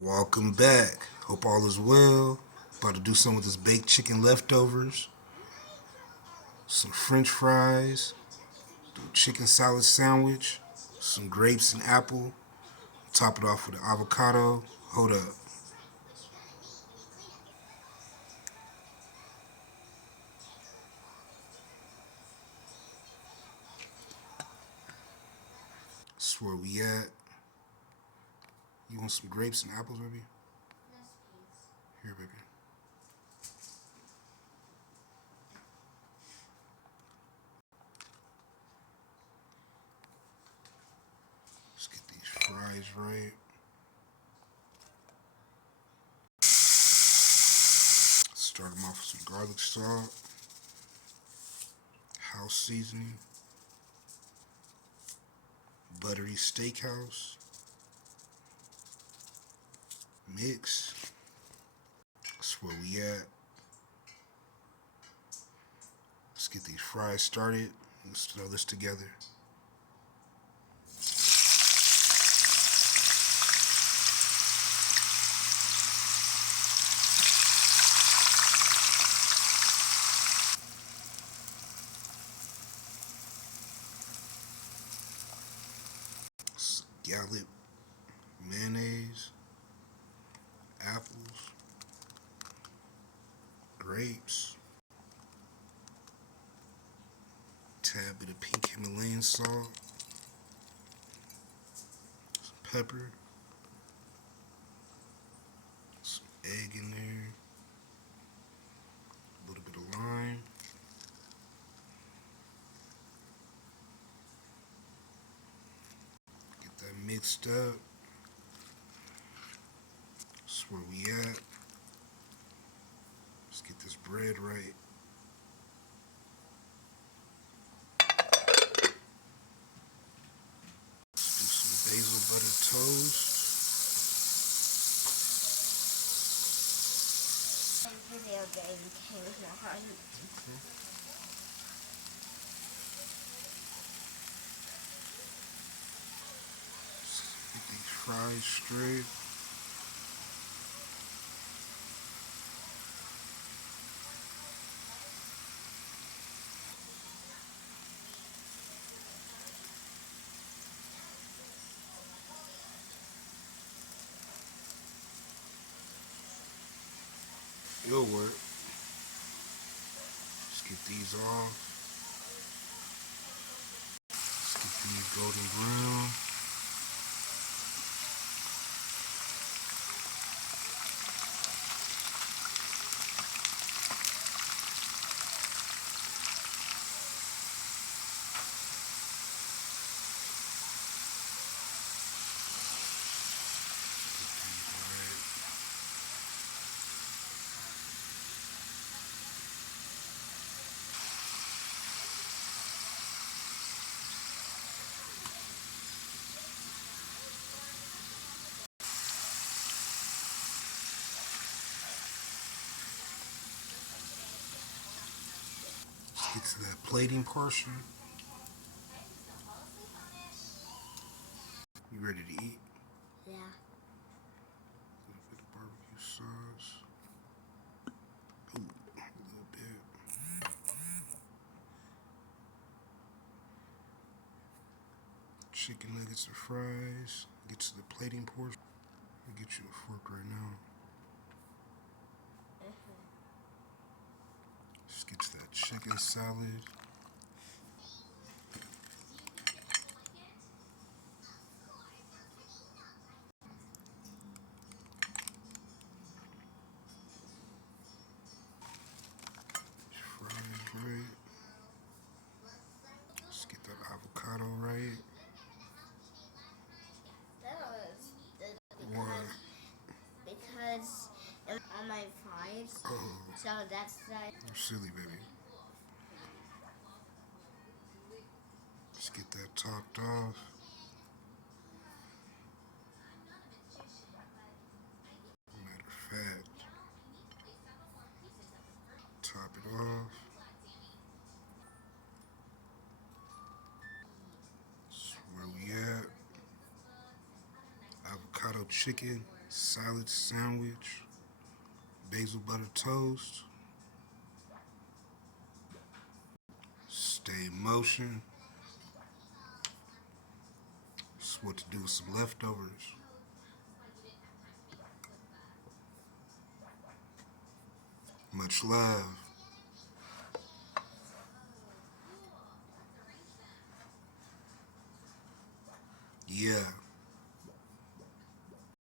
Welcome back. Hope all is well. About to do some with this baked chicken leftovers, some french fries, do a chicken salad sandwich, some grapes and apple. Top it off with an avocado. Hold up. That's where we at. You want some grapes and apples, baby? Here, baby. Let's get these fries right. Start them off with some garlic salt, house seasoning, buttery steakhouse, mix. That's where we at. Let's get these fries started. Let's throw this together. Scallop, mayonnaise, apples, grapes, tad bit of pink Himalayan salt, some pepper, some egg in there, a little bit of lime. Get that mixed up. That's where we at. Let's get this bread right. Let's do some basil butter toast. Video game came on. Get these fries straight. It'll work. Let's get these off. Let's get these golden brown. Let's get to that plating portion. You ready to eat? Yeah. A little bit of barbecue sauce. Ooh, a little bit. Chicken nuggets and fries. Get to the plating portion. I'll get you a fork right now. Let's get to that chicken salad. Fries right. Let's get that avocado right. That was One. because on my fries. Oh, So that's like. you're silly, baby. Let's get that topped off. Matter of fact, top it off. That's where we at. Avocado chicken salad sandwich, basil butter toast, stay in motion. It's what to do with some leftovers. Much love. Yeah.